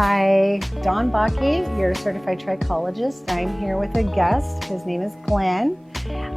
Hi, Dawn Bakke, your certified trichologist. I'm here with a guest. His name is Glen.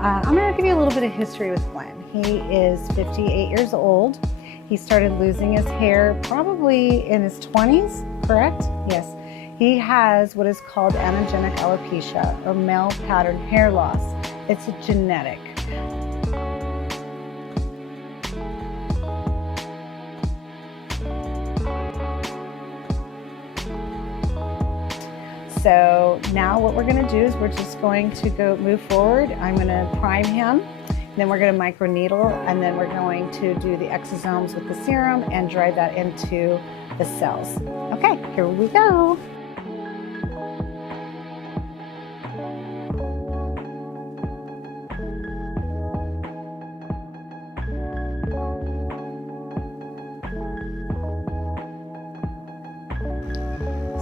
I'm going to give you a little bit of history with Glen. He is 58 years old. He started losing his hair probably in his 20s, correct? Yes. He has what is called anogenic alopecia, or male pattern hair loss. It's a genetic. So now what we're going to do is we're just going to move forward. I'm going to prime him, then we're going to microneedle, and then we're going to do the exosomes with the serum and drive that into the cells. Okay, here we go.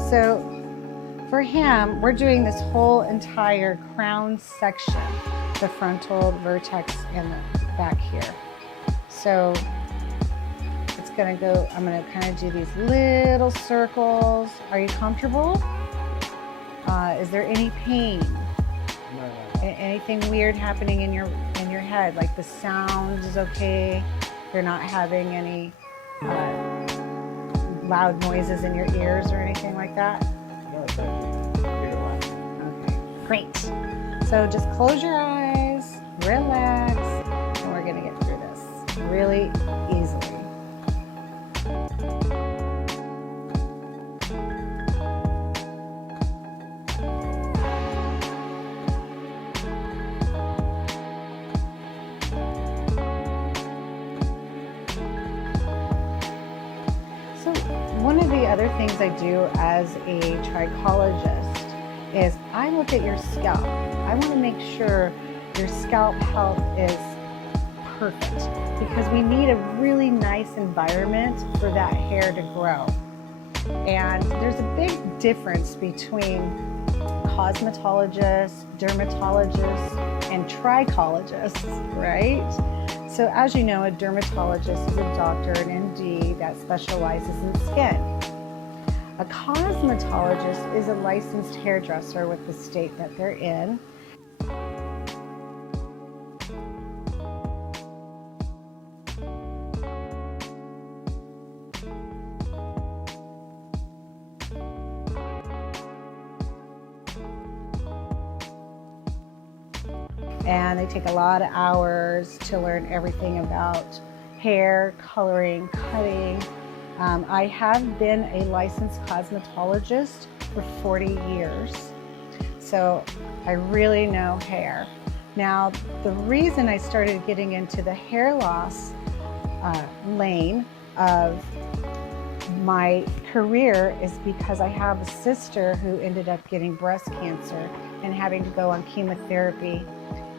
So for him, we're doing this whole entire crown section, the frontal vertex and the back here. So it's gonna go, I'm gonna kind of do these little circles. Are you comfortable? Is there any pain? No. Anything weird happening in your head? Like the sound is okay? You're not having any loud noises in your ears or anything like that? Okay, great. So just close your eyes, relax, and we're gonna get through this really easily. One of the other things I do as a trichologist is I look at your scalp. I want to make sure your scalp health is perfect because we need a really nice environment for that hair to grow. And there's a big difference between cosmetologists, dermatologists, and trichologists, right? So as you know, a dermatologist is a doctor, an MD, that specializes in skin. A cosmetologist is a licensed hairdresser with the state that they're in. And they take a lot of hours to learn everything about hair, coloring, cutting. I have been a licensed cosmetologist for 40 years, so I really know hair. Now, the reason I started getting into the hair loss lane of my career is because I have a sister who ended up getting breast cancer and having to go on chemotherapy,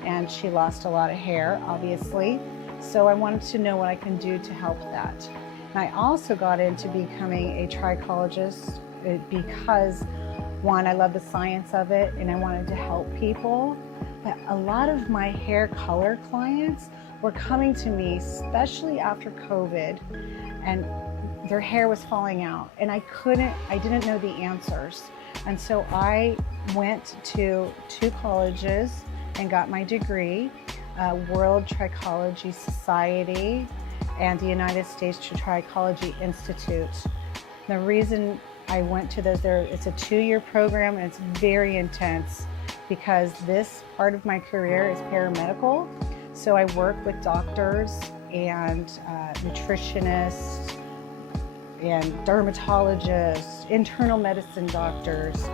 and she lost a lot of hair, obviously. So I wanted to know what I can do to help that. And I also got into becoming a trichologist because, one, I love the science of it and I wanted to help people. But a lot of my hair color clients were coming to me, especially after COVID, and their hair was falling out and I didn't know the answers. And so I went to 2 colleges and got my degree, World Trichology Society and the United States Trichology Institute. The reason I went to those, it's a 2-year program and it's very intense because this part of my career is paramedical. So I work with doctors and nutritionists and dermatologists, internal medicine doctors,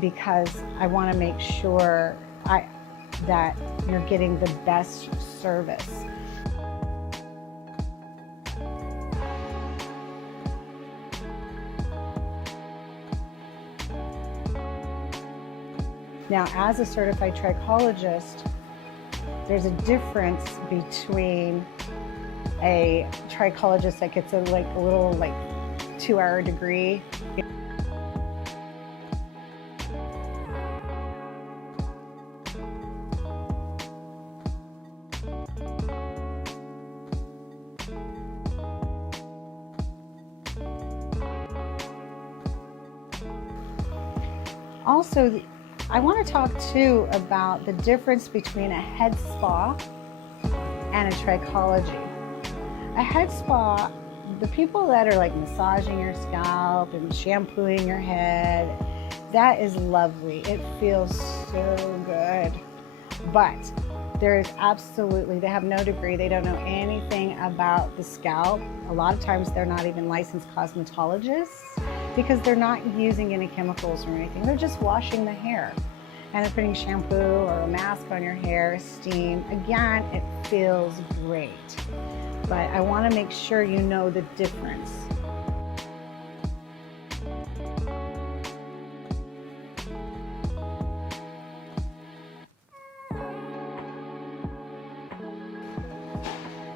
because I want to make sure that you're getting the best service. Now, as a certified trichologist, there's a difference between a trichologist that gets a little 2-hour degree. Also, I want to talk too about the difference between a head spa and a trichology. A head spa, the people that are like massaging your scalp and shampooing your head, that is lovely. It feels so good. But there is absolutely, they have no degree, they don't know anything about the scalp. A lot of times they're not even licensed cosmetologists because they're not using any chemicals or anything. They're just washing the hair and they're putting shampoo or a mask on your hair, steam. Again, it feels great. But I want to make sure you know the difference.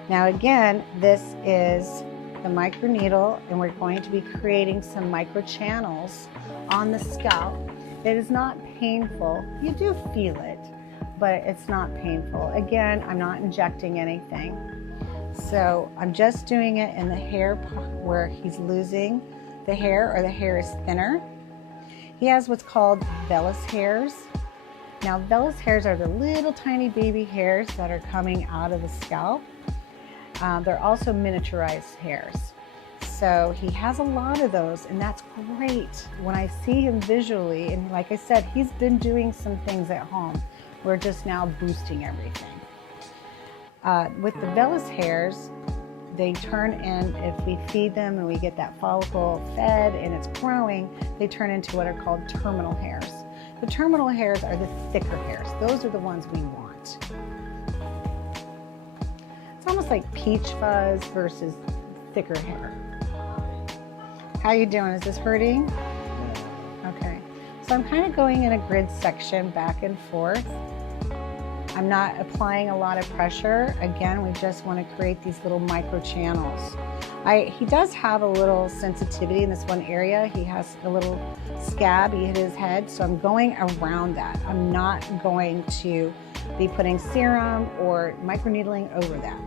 Now again, this is the microneedle, and we're going to be creating some micro channels on the scalp. It is not painful. You do feel it, but it's not painful. Again, I'm not injecting anything. So I'm just doing it in the hair where he's losing the hair or the hair is thinner. He has what's called vellus hairs. Now vellus hairs are the little tiny baby hairs that are coming out of the scalp. They're also miniaturized hairs. So he has a lot of those, and that's great. When I see him visually, and like I said, he's been doing some things at home. We're just now boosting everything. With the vellus hairs, they turn in, if we feed them and we get that follicle fed and it's growing, they turn into what are called terminal hairs. The terminal hairs are the thicker hairs. Those are the ones we want. It's almost like peach fuzz versus thicker hair. How you doing? Is this hurting? Okay. So I'm kind of going in a grid section back and forth. I'm not applying a lot of pressure. Again, we just want to create these little micro channels. He does have a little sensitivity in this one area. He has a little scab. He hit his head. So I'm going around that. I'm not going to be putting serum or microneedling over that.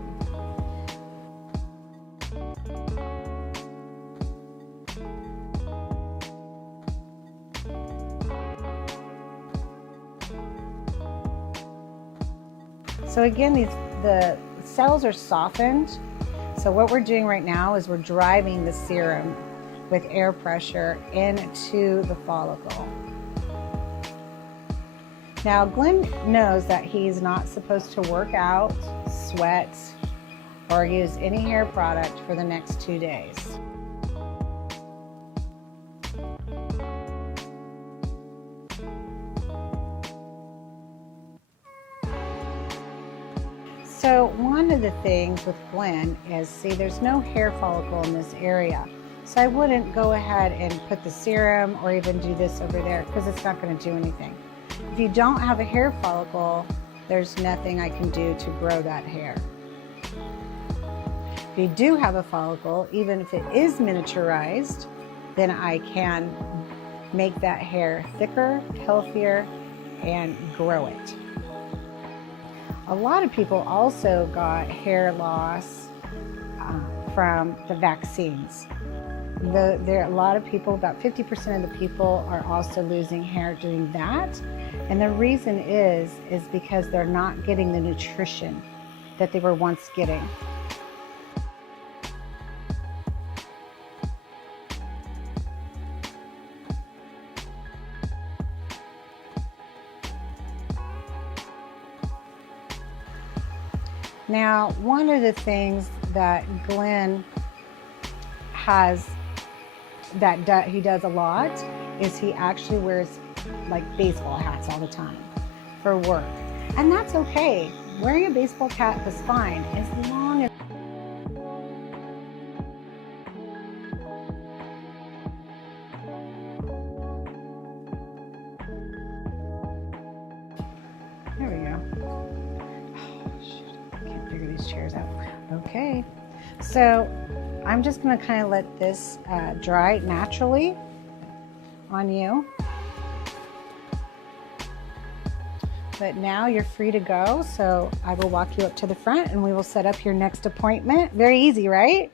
So again, the cells are softened. So what we're doing right now is we're driving the serum with air pressure into the follicle. Now Glen knows that he's not supposed to work out, sweat, or use any hair product for the next 2 days. So one of the things with Glen is, see, there's no hair follicle in this area. So I wouldn't go ahead and put the serum or even do this over there because it's not going to do anything. If you don't have a hair follicle, there's nothing I can do to grow that hair. If you do have a follicle, even if it is miniaturized, then I can make that hair thicker, healthier, and grow it. A lot of people also got hair loss from the vaccines. There are a lot of people, about 50% of the people are also losing hair doing that. And the reason is because they're not getting the nutrition that they were once getting. Now, one of the things that Glen has that he does a lot is he actually wears like baseball hats all the time for work. And that's okay. Wearing a baseball cap is fine as long as there we go. Can't figure these chairs out. Okay, so I'm just going to kind of let this dry naturally on you. But now you're free to go, so I will walk you up to the front and we will set up your next appointment. Very easy, right?